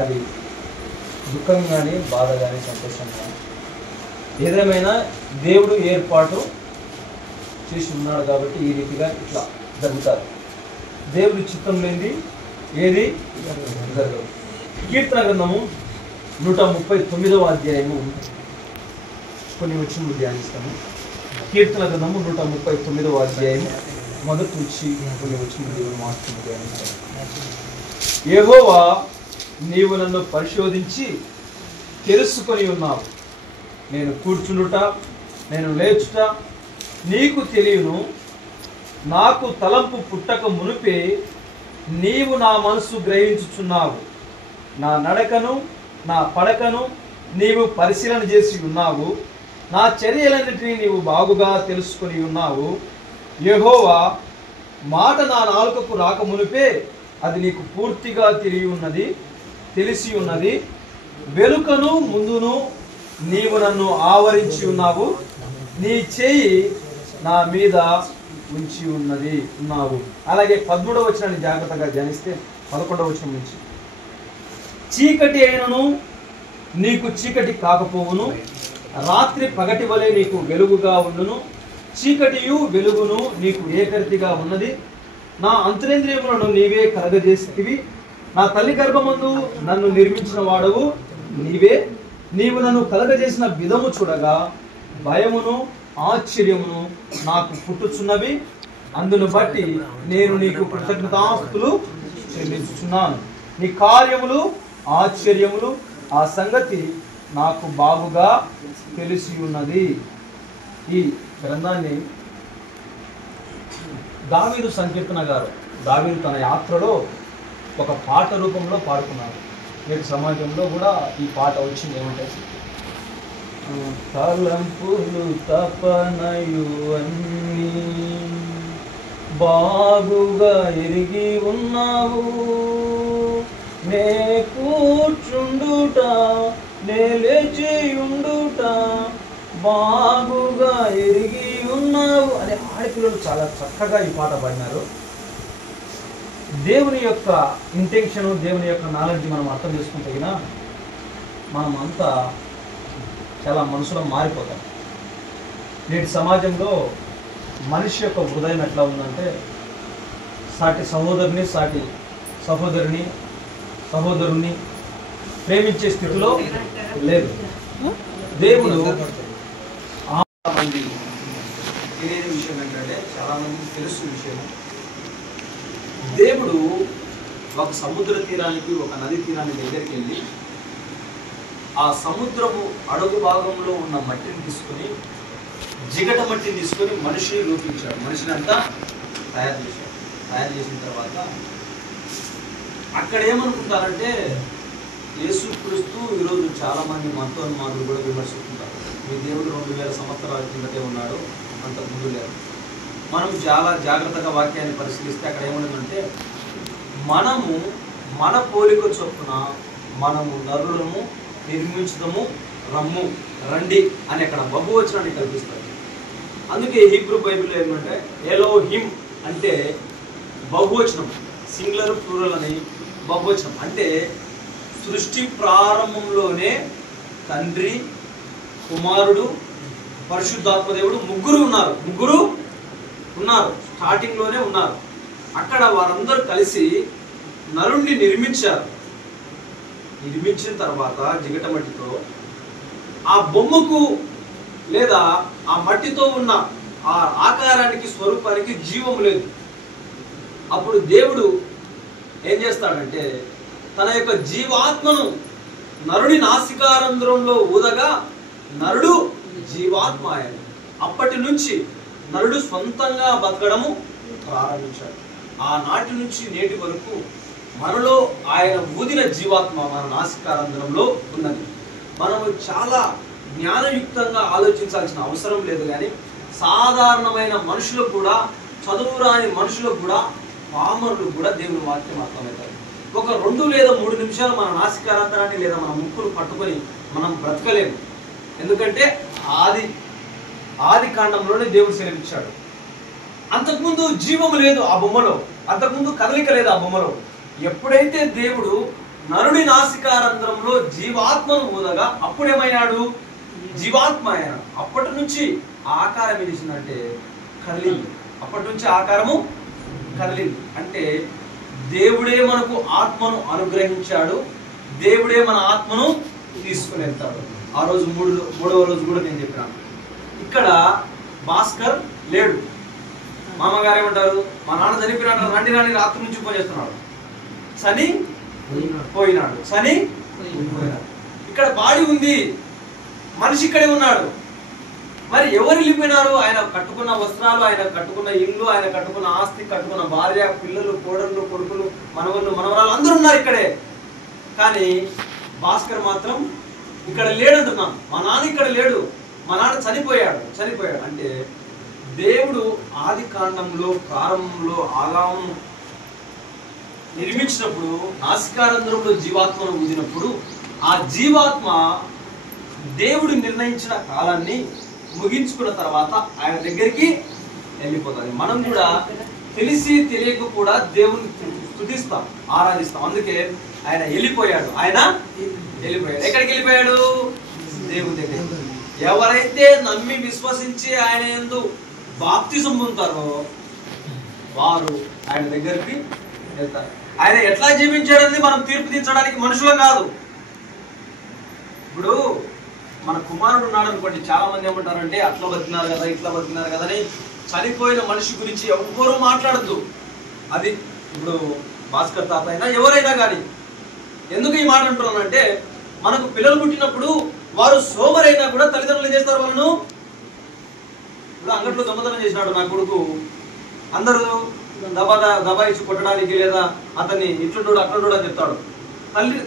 అది దుఃఖం కానీ బాధ కానీ సంతోషం కానీ ఏదేమైనా దేవుడు ఏర్పాటు చేసి ఉన్నాడు కాబట్టి ఈ రీతిగా ఇట్లా జరుగుతారు. దేవుడి చిత్తం లేనిది ఏది జరగదు. కీర్తన గ్రంథము 139వ అధ్యాయము కొన్ని వచనములు ధ్యానిస్తాము. కీర్తన గ్రంథము 139వ అధ్యాయము మొదటి నుంచి కొన్ని వచనములు దేవుని మాటలు ధ్యానిస్తాము. యెహోవా, నీవు నన్ను పరిశోధించి తెలుసుకొని ఉన్నావు. నేను కూర్చుండుట, నేను లేచుట నీకు తెలియను. నాకు తలంపు పుట్టక మునిపే నీవు నా మనసు గ్రహించుచున్నావు. నా నడకను నా పడకను నీవు పరిశీలన చేసి ఉన్నావు. నా చర్యలన్నిటినీ నీవు బాగుగా తెలుసుకొని ఉన్నావు. యెహోవా, మాట నా నాలుకకు రాక మునిపే అది నీకు పూర్తిగా తెలిసి ఉన్నది. వెనుకను ముందును నీవు నన్ను ఆవరించి ఉన్నావు. నీ చేయి నా మీద ఉంచి ఉన్నావు. అలాగే 13వ వచనాన్ని జాగ్రత్తగా ధ్యానిస్తే 11వ వచనం నుంచి, చీకటి అయినను నీకు చీకటి కాకపోవును, రాత్రి పగటి వలె నీకు వెలుగుగా ఉండును. చీకటియు వెలుగును నీకు ఏకరీతిగా ఉన్నది. నా అంతరేంద్రియములను నీవే కలగజేసితివి. నా తల్లి గర్భమందు నన్ను నిర్మించిన వాడవు నీవే. నీవు నన్ను కలగజేసిన విధము చూడగా భయమును ఆశ్చర్యమును నాకు పుట్టుచున్నవి. అందును బట్టి నేను నీకు కృతజ్ఞతాస్తులు చెల్లించుచున్నాను. నీ కార్యములు ఆశ్చర్యములు, ఆ సంగతి నాకు బాగుగా తెలిసి ఉన్నది. ఈ గ్రంథాన్ని దావీదు సంకీర్తన గారు, దావీదు తన యాత్రలో ఒక పాట రూపంలో పాడుకున్నారు. నేటి సమాజంలో కూడా ఈ పాట వచ్చింది. ఏమంటే, తలంపులు తపనయు అన్నీ బాగుగా ఎరిగి ఉన్నావు. నే కూర్చుండుట, నే లేచియుండుట బాగుగా ఎరిగి ఉన్నావు అనే ఆడపిల్లలు చాలా చక్కగా ఈ పాట పాడినారు. దేవుని యొక్క ఇంటెన్షన్, దేవుని యొక్క నాలెడ్జ్ మనం అర్థం చేసుకుంటే కదా మనం అంతా చాలా మనుషులం మారిపోతాం. నేటి సమాజంలో మనిషి యొక్క హృదయం ఎట్లా ఉందంటే, సాటి సహోదరుని, సాటి సహోదరుని ప్రేమించే స్థితిలో లేదు. దేవుడు తెలియని విషయం ఏంటంటే, చాలా మందికి తెలుసు విషయం, దేవుడు ఒక సముద్ర తీరానికి, ఒక నది తీరానికి దగ్గరికి వెళ్ళి ఆ సముద్రము అడుగు భాగంలో ఉన్న మట్టిని తీసుకొని, జిగట మట్టిని తీసుకొని మనిషిని రూపించాడు. మనిషిని అంతా తయారు చేశాడు. తయారు చేసిన తర్వాత అక్కడ ఏమనుకుంటారంటే యేసుక్రీస్తు ఈరోజు చాలామంది మతోన్మాదులు కూడా విమర్శిస్తుంటారు. మీ దేవుడు 2000 సంవత్సరాల కిందటే ఉన్నాడు, అంతకు ముందు లేదు. మనం చాలా జాగ్రత్తగా వాక్యాన్ని పరిశీలిస్తే అక్కడ ఏమన్నదంటే మనము మన పోలిక చొప్పున మనము నరులను నిర్మించుదము, రమ్ము రండి అని అక్కడ బహువచనాన్ని కల్పిస్తారు. అందుకే హీబ్రూ బైబిల్లో ఏమంటే ఎలోహిమ్ అంటే బహువచనం, సింగులర్ ప్లూరల్ అని బహువచనం. అంటే సృష్టి ప్రారంభంలోనే తండ్రి, కుమారుడు, పరిశుద్ధాత్మదేవుడు ముగ్గురు ఉన్నారు, స్టార్టింగ్లోనే ఉన్నారు. అక్కడ వారందరూ కలిసి నరుణ్ణి నిర్మించారు. నిర్మించిన తర్వాత జిగట మట్టితో ఆ బొమ్మకు లేదా ఆ మట్టితో ఉన్న ఆ ఆకారానికి, స్వరూపానికి జీవం లేదు. అప్పుడు దేవుడు ఏం చేస్తాడంటే తన యొక్క జీవాత్మను నరుడి నాసికారంధ్రంలో ఊదగా నరుడు జీవాత్మ అయ్యాడు. అప్పటి నుంచి నరుడు సొంతంగా బతకడము ప్రారంభించాడు. ఆనాటి నుంచి నేటి వరకు మనలో ఆయన ఊదిన జీవాత్మ మన నాసికారంధ్రంలో ఉన్నది. మనము చాలా జ్ఞానయుక్తంగా ఆలోచించాల్సిన అవసరం లేదు. కానీ సాధారణమైన మనుషులకు కూడా, చదువురాని మనుషులకు కూడా, పామరులకు కూడా దేవుని వాక్యం అర్థమవుతాయి. ఒక 2 లేదా 3 నిమిషాలు మన నాసికారంధ్రాన్ని లేదా మన ముక్కును పట్టుకొని మనం బ్రతకలేము. ఎందుకంటే ఆది కాండంలోనే దేవుడు సెలవిచ్చాడు. అంతకుముందు జీవము లేదు ఆ బొమ్మలో, అంతకుముందు కదలిక లేదు ఆ బొమ్మలో. ఎప్పుడైతే దేవుడు నరుడి నాసికారంధ్రంలో జీవాత్మను ఊదగా అప్పుడేమయ్యాడు? జీవాత్మ అయ్యాడు. అప్పటి నుంచి ఆకారం ఏసిందంటే కదిలింది. అప్పటి నుంచి ఆకారము కదిలింది. అంటే దేవుడే మనకు ఆత్మను అనుగ్రహించాడు, దేవుడే మన ఆత్మను తీసుకుని వెళ్తాడు. ఆ రోజు మూడవ రోజు కూడా నేను చెప్పినాను. ఇక్కడ భాస్కర్ లేడు. మామగారు ఏమంటారు? మా నాన్న చనిపోయినాడు, రండి రాని రాత్రి నుంచి ఫోన్ చేస్తున్నాడు. శని పోయినాడు, శని పోయినాడు. ఇక్కడ బాడీ ఉంది, మనిషి ఇక్కడే ఉన్నాడు. మరి ఎవరు వెళ్ళిపోయినారు? ఆయన కట్టుకున్న వస్త్రాలు, ఆయన కట్టుకున్న ఇల్లు, ఆయన కట్టుకున్న ఆస్తి, కట్టుకున్న భార్య, పిల్లలు, కోడళ్ళు, కొడుకులు, మనవళ్ళు, మనవరాలు అందరూ ఉన్నారు ఇక్కడే. కానీ భాస్కర్ మాత్రం ఇక్కడ లేడంటున్నాం. మా నాన్న ఇక్కడ లేడు, మా నాన్న చనిపోయాడు. అంటే దేవుడు ఆది కాండంలో ప్రారంభంలో ఆదాము నిర్మించినప్పుడు నాసికారంధ్రంలో జీవాత్మను ఊదినప్పుడు ఆ జీవాత్మ దేవుడు నిర్ణయించిన కాలాన్ని ముగించుకున్న తర్వాత ఆయన దగ్గరికి వెళ్ళిపోతుంది. మనం కూడా తెలిసి తెలియక కూడా దేవుని స్తుతిస్తాం, ఆరాధిస్తాం. అందుకే ఆయన వెళ్ళిపోయాడు. ఎక్కడికి వెళ్ళిపోయాడు? దేవుని దగ్గర. ఎవరైతే నమ్మి విశ్వసించి ఆయన యందు బాప్తిజం పొందుతారో వారు ఆయన దగ్గరికి వెళ్తారు. ఆయన ఎట్లా జీవించాడని మనం తీర్పు తీర్చడానికి మనుషులం కాదు. ఇప్పుడు మన కుమారుడు ఉన్నాడు అనుకోండి, చాలా మంది ఏమంటారంటే అట్లా బతికినారు కదా, ఇట్లా బతికినారు కదా అని చనిపోయిన మనిషి గురించి ఎవ్వరూ మాట్లాడద్దు. అది ఇప్పుడు భాస్కర్ తాత అయినా ఎవరైనా కానీ. ఎందుకు ఈ మాట అంటున్నానంటే మనకు పిల్లలు పుట్టినప్పుడు వారు సోమరైనా కూడా తల్లిదండ్రులు ఏం చేస్తారు? వాళ్ళను ఇప్పుడు అంగట్లో దొంగతనం చేసినాడు నా కొడుకు, అందరూ దబాయిచ్చి కొట్టడానికి లేదా అతన్ని ఇట్లుండోడు అట్లుండోడు అని చెప్తాడు.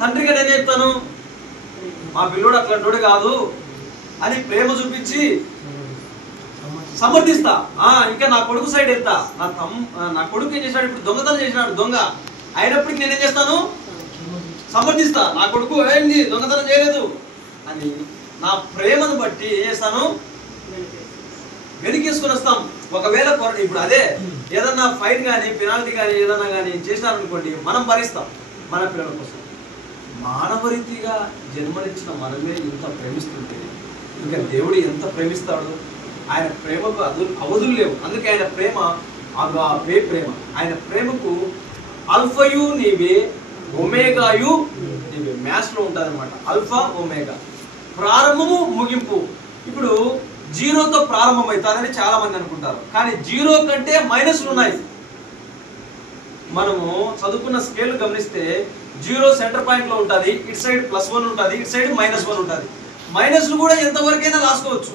తండ్రిగా నేను చెప్తాను, మా పిల్లోడు అట్లాంటోడు కాదు అని ప్రేమ చూపించి సమర్థిస్తా. ఇంకా నా కొడుకు సైడ్ వెళ్తా. నా కొడుకు ఏం చేసినాడు? ఇప్పుడు దొంగతనం చేసినాడు, దొంగ అయినప్పటికీ నేనేం చేస్తాను? సమర్థిస్తా. నా కొడుకు ఏంది దొంగతనం చేయలేదు అని నా ప్రేమను బట్టి ఏం చేస్తాను? వెనకేసుకొని వస్తాం. ఒకవేళ ఇప్పుడు అదే ఏదన్నా ఫైన్ కానీ పెనాల్టీ కానీ ఏదన్నా కానీ చేసినారనుకోండి, మనం భరిస్తాం మన పిల్లల కోసం. మానవరీతిగా జన్మనిచ్చిన మనమే ఇంత ప్రేమిస్తుంటే ఇంకా దేవుడు ఎంత ప్రేమిస్తాడు? ఆయన ప్రేమకు అవధులు లేవు. అందుకే ఆయన ప్రేమ అగాపే ప్రేమ. ఆయన ప్రేమకు అల్ఫయు నీవే, ఒమేగాయు నీవే. మ్యాథ్స్లో ఉంటుంది అనమాట, అల్ఫా ఒమేగా, ప్రారంభము ముగింపు. ఇప్పుడు 0తో ప్రారంభం అవుతుందని చాలా మంది అనుకుంటారు, కానీ 0 కంటే మైనస్లు ఉన్నాయి. మనము చదువుకున్న స్కేల్ గమనిస్తే 0 సెంటర్ పాయింట్ లో ఉంటుంది, ఇటు సైడ్ +1 ఉంటుంది, ఇటు సైడ్ -1 ఉంటుంది. మైనస్లు కూడా ఎంతవరకైనా రాసుకోవచ్చు,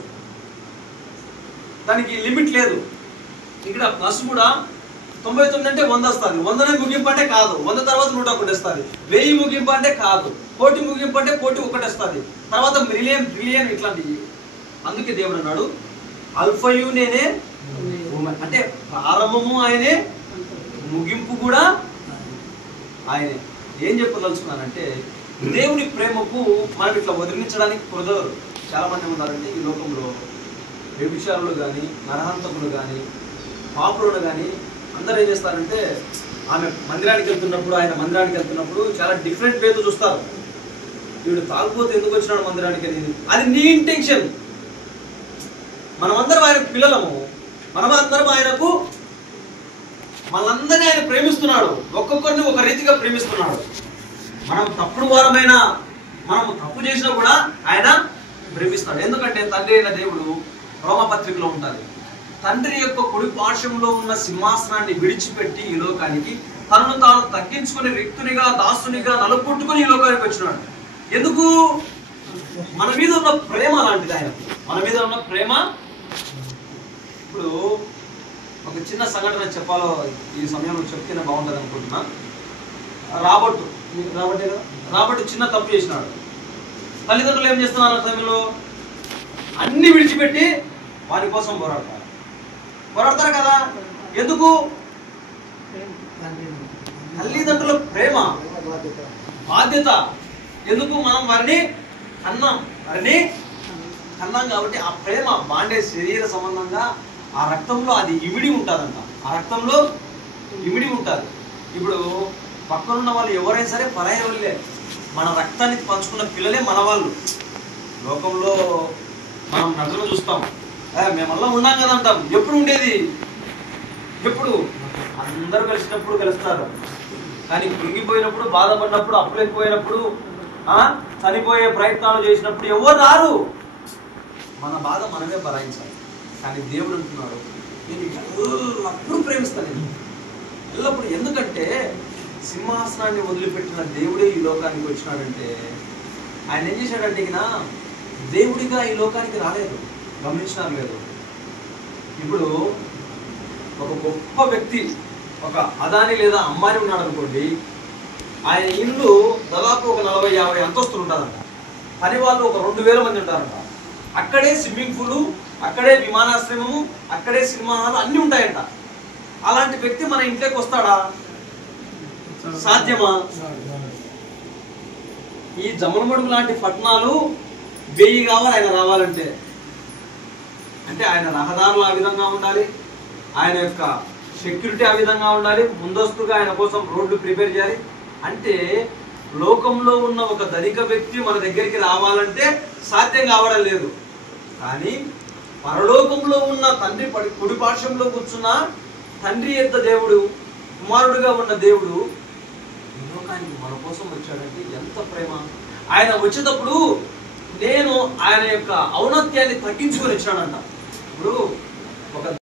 దానికి లిమిట్ లేదు. ఇక్కడ ప్లస్ కూడా 99 అంటే 100 వస్తుంది. 100 ముగింపు అంటే కాదు, 100 తర్వాత 101 వస్తుంది. 1000 ముగింపు అంటే కాదు, 1,000,000 ముగింపు అంటే 1,001 వస్తుంది. తర్వాత మిలియన్, బిలియన్ ఇట్లాంటివి. అందుకే దేవుడు అన్నాడు అల్ఫయు నేనే, అంటే ప్రారంభము ఆయనే, ముగింపు కూడా ఆయనే. ఏం చెప్పదలుచుకున్నానంటే దేవుని ప్రేమకు మనం ఇట్లా వదిలించడానికి కుదరదు. చాలా మంది ఉన్నారంటే ఈ లోకంలో వ్యభిచారులు కానీ, నరహంతకులు కానీ, పాపులు కానీ అందరూ ఏం చేస్తారంటే ఆమె మందిరానికి వెళ్తున్నప్పుడు, ఆయన మందిరానికి వెళ్తున్నప్పుడు చాలా డిఫరెంట్ వేతో చూస్తారు. వీడు తాగుపోతే ఎందుకు వచ్చినాడు మందిరానికి అని. అది నీ ఇంటెన్షన్. మనమందరం ఆయన పిల్లలము, మనమందరం ఆయనకు, మనందరినీ ఆయన ప్రేమిస్తున్నాడు. ఒక్కొక్కరిని ఒక రీతిగా ప్రేమిస్తున్నాడు. మనం తప్పుడు వారమైనా, మనం తప్పు చేసినా కూడా ఆయన ప్రేమిస్తాడు. ఎందుకంటే తండ్రి అయిన దేవుడు రోమపత్రికలో ఉంటుంది, తండ్రి యొక్క కుడి పార్శ్వంలో ఉన్న సింహాసనాన్ని విడిచిపెట్టి ఈ లోకానికి తనను తాను తగ్గించుకుని వ్యక్తునిగా, దాసునిగా నలుపుట్టుకుని ఈ లోకానికి వచ్చినాడు. ఎందుకు? మన మీద ఉన్న ప్రేమ అలాంటిది. ఆయన మన మీద ఉన్న ప్రేమ. ఇప్పుడు ఒక చిన్న సంఘటన చెప్పాలో ఈ సమయంలో చెప్తేనే బాగుంటుంది అనుకుంటున్నా. రాబర్ట్ చిన్న తప్పు చేసినాడు. తల్లిదండ్రులు ఏం చేస్తున్నారు ఆ సమయంలో? అన్ని విడిచిపెట్టి వారి కోసం పోరాడతారు కదా. ఎందుకు? తల్లిదండ్రుల ప్రేమ, బాధ్యత. ఎందుకు? మనం వారిని కన్నాం కాబట్టి ఆ ప్రేమ బాండే శరీర సంబంధంగా ఆ రక్తంలో అది ఇమిడి ఉంటుందంట. ఆ రక్తంలో ఇమిడి ఉంటుంది. ఇప్పుడు పక్కనున్న వాళ్ళు ఎవరైనా సరే పరాయి వాళ్ళే, మన రక్తాన్ని పంచుకున్న పిల్లలే మన వాళ్ళు. లోకంలో మనం నటులు చూస్తాం, మేమల్లా ఉన్నాం కదా అంటాం. ఎప్పుడు ఉండేది? ఎప్పుడు? అందరూ కలిసినప్పుడు కలుస్తారు. కానీ కృంగిపోయినప్పుడు, బాధపడినప్పుడు, అప్పులు ఎక్కువైనప్పుడు, చనిపోయే ప్రయత్నాలు చేసినప్పుడు ఎవరు రారు. మన బాధ మనమే భరాయించాలి. కానీ దేవుడు అంటున్నాడు నేను ఎల్లప్పుడూ ప్రేమిస్తాను, ఎల్లప్పుడు. ఎందుకంటే సింహాసనాన్ని వదిలిపెట్టిన దేవుడే ఈ లోకానికి వచ్చినాడంటే ఆయన ఏం చేశాడంటే దేవుడిగా ఈ లోకానికి రాలేదు. గమనించినారు లేదు? ఇప్పుడు ఒక గొప్ప వ్యక్తి, ఒక అదాని లేదా అంబానీ ఉన్నాడు అనుకోండి, ఆయన ఇల్లు దాదాపు ఒక 40-50 అంతస్తులు ఉంటుందంట. పని వాళ్ళు ఒక 2000 మంది ఉంటారంట. అక్కడే స్విమ్మింగ్ పూలు, అక్కడే విమానాశ్రయము, అక్కడే సినిమా హాల్ అన్నీ ఉంటాయంట. అలాంటి వ్యక్తి మన ఇంట్లోకి వస్తాడా? సాధ్యమా? ఈ జమలమడుగు లాంటి పట్టణాలు 1000 కావాలి ఆయన రావాలంటే. అంటే ఆయన రహదారులు ఆ విధంగా ఉండాలి, ఆయన యొక్క సెక్యూరిటీ ఆ విధంగా ఉండాలి, ముందస్తుగా ఆయన కోసం రోడ్లు ప్రిపేర్ చేయాలి. అంటే లోకంలో ఉన్న ఒక ధనిక వ్యక్తి మన దగ్గరికి రావాలంటే సాధ్యం కావడం లేదు. కానీ పరలోకంలో ఉన్న తండ్రి కుడి పార్శ్వంలో కూర్చున్న తండ్రి యొక్క దేవుడు, కుమారుడుగా ఉన్న దేవుడు ఈ లోకానికి మన కోసం వచ్చాడంటే ఎంత ప్రేమ. ఆయన వచ్చేటప్పుడు నేను ఆయన యొక్క ఔన్నత్యాన్ని తగ్గించుకొని వచ్చాడంట. ఇప్పుడు ఒక